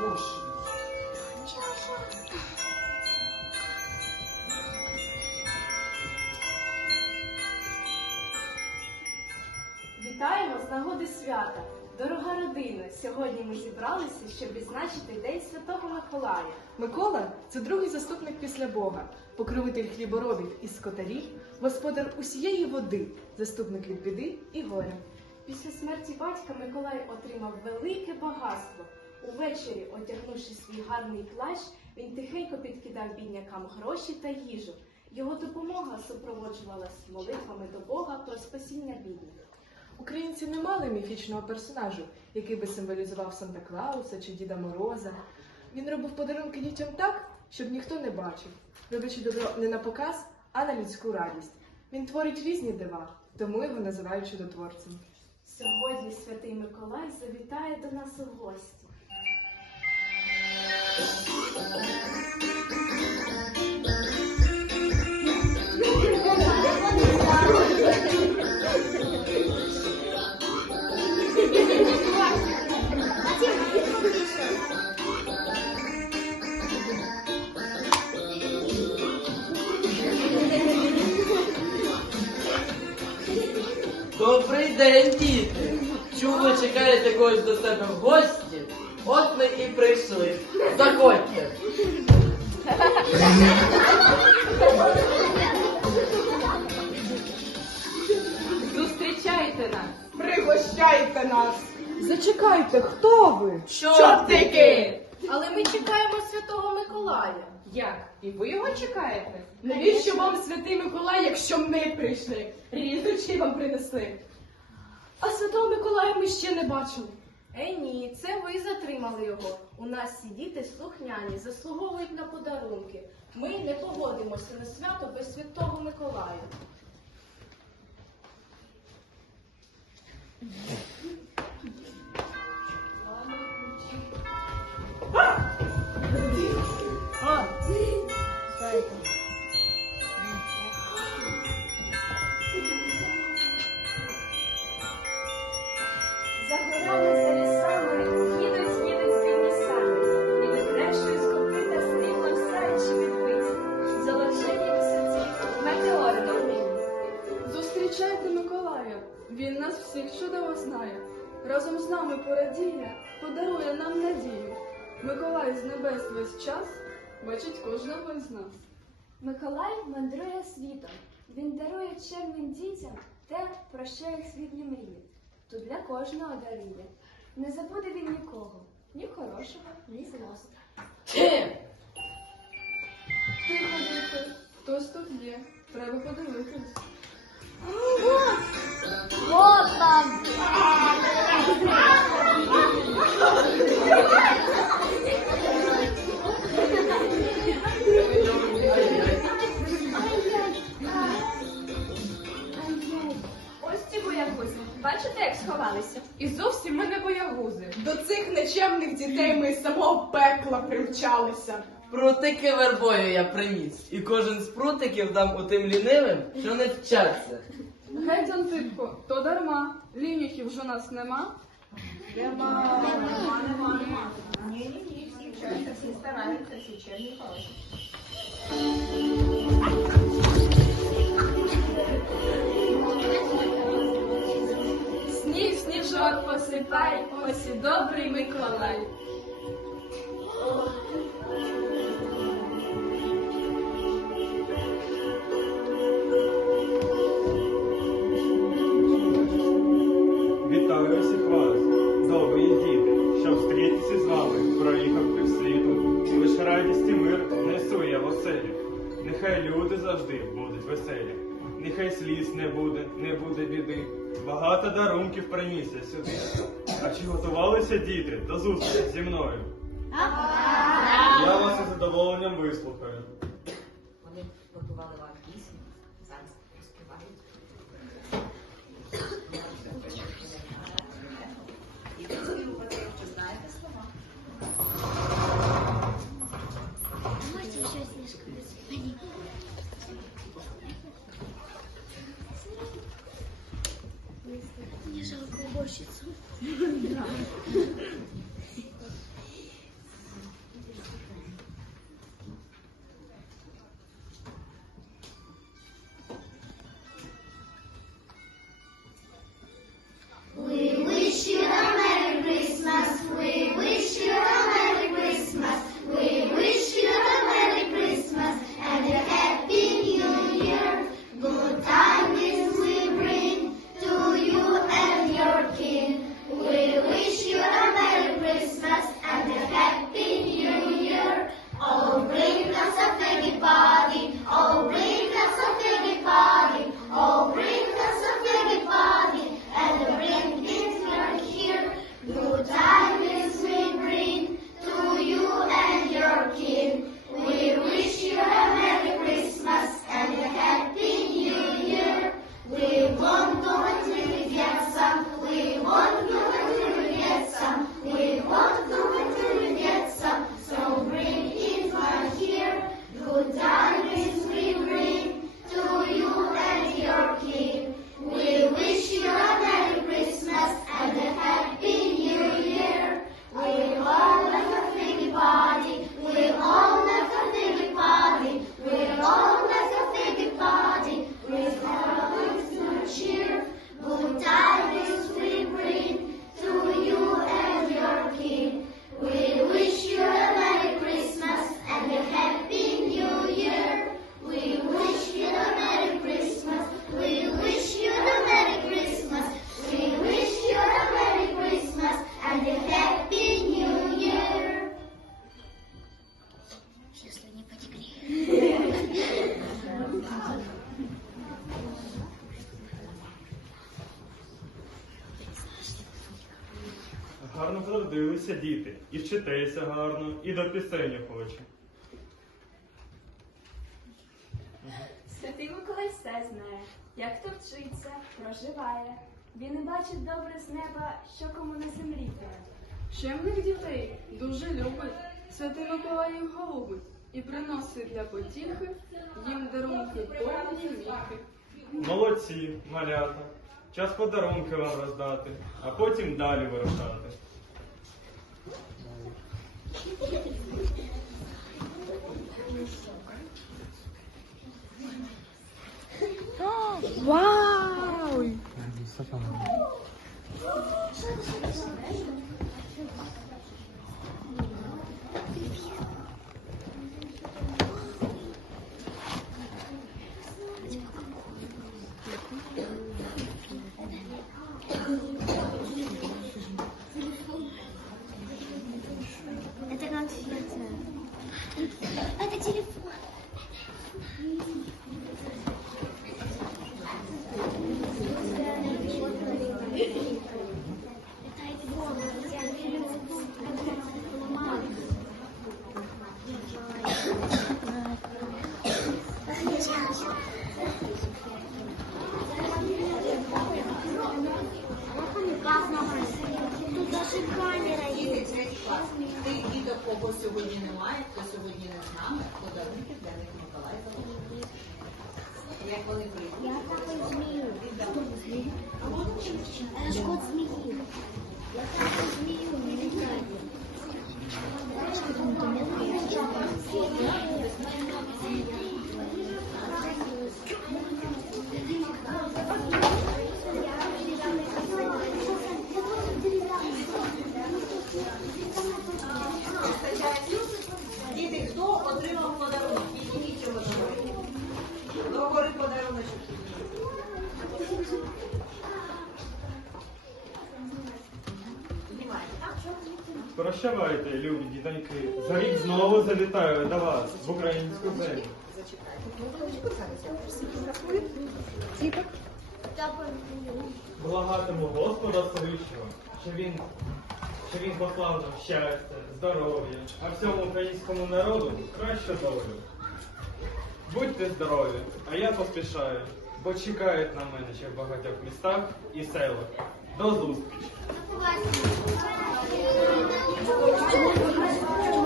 Боже. Вітаємо з нагоди свята! Дорога родина! Сьогодні ми зібралися, щоб відзначити День Святого Миколая. Микола це другий заступник після Бога, покровитель хліборобів і скотарів, господар усієї води, заступник від біди і горя. Після смерті батька Миколай отримав велике багатство. Увечері, одягнувши свій гарний плащ, він тихенько підкидав біднякам гроші та їжу. Його допомога супроводжувалась молитвами до Бога про спасіння бідних. Українці не мали міфічного персонажу, який би символізував Санта Клауса чи Діда Мороза. Він робив подарунки дітям так, щоб ніхто не бачив, роблячи добро не на показ, а на людську радість. Він творить різні дива, тому його називають чудотворцем. Сьогодні святий Миколай завітає до нас у гості. Добрий день, діти! Чув, ви чекаєте когось до себе в гості? От ми і прийшли. Заходьте. Зустрічайте нас! Пригощайте нас! Зачекайте, хто ви? Чортики! Але ми чекаємо святого Миколая. Як? І ви його чекаєте? Навіщо вам святий Миколай, якщо ми прийшли? Різочки вам принесли. А святого Миколая ми ще не бачили. Е, ні, це ви затримали його. У нас ці діти слухняні, заслуговують на подарунки. Ми не погодимося на свято без святого Миколая. Він нас всіх чудово знає. Разом з нами порадіє, подарує нам надію. Миколай з небес весь час бачить кожного із нас. Миколай мандрує світом. Він дарує чемним дітям те, про що їх світлі мріє. То для кожного дарує. Не забуде він нікого, ні хорошого, ні злого. Ти! Тихо, діти, хтось тут є, треба подивитись. Ось Бачите, як сховалися? І зовсім ми не боягузи. До цих нечемних дітей ми з самого пекла привчалися. Прутики вербою я приніс. І кожен з прутиків дам у тим лінивим, що не вчаться. Геть, Антипко, то дарма. Лінюхів ж у нас нема. Сніг, сніжок посипай, ось і добрий Миколай. Вітаю усіх вас, добрі діти, що встрітися з вами, проїхав півсвіту. Лиш радість і мир несу я в оселі. Нехай люди завжди будуть веселі. Нехай сліз не буде, не буде біди. Багато дарунків приніс я сюди. А чи готувалися діти до зустрічі зі мною? Я вас із задоволенням вислухаю. 嗯。гарно зродилися діти, і вчитеся гарно, і до пісень хочу. Святий Миколай все знає, як хто вчиться, проживає. Він і бачить добре з неба, що кому на землі треба. Чемних дітей дуже любить, святий Миколай їх голубить і приносить для потіхи їм дарунки повні віки. Молодці, малята. Час подарунки вам роздати, а потім далі вирушати. wow! Кого сьогодні немає, хто сьогодні не з нами, подарунки для них Миколай залишив. Як вони прийдуть? Я такой змею. Это ж Прощавайте, любі дітоньки. За рік знову завітаю до вас в українську землю. Благатиму Господа Всевишнього, що він, що він послав нам щастя, здоров'я, а всьому українському народу кращу долю. Будьте здорові, а я поспішаю, бо чекають на мене ще в багатьох містах і селах. До зустрічі! どうぞ。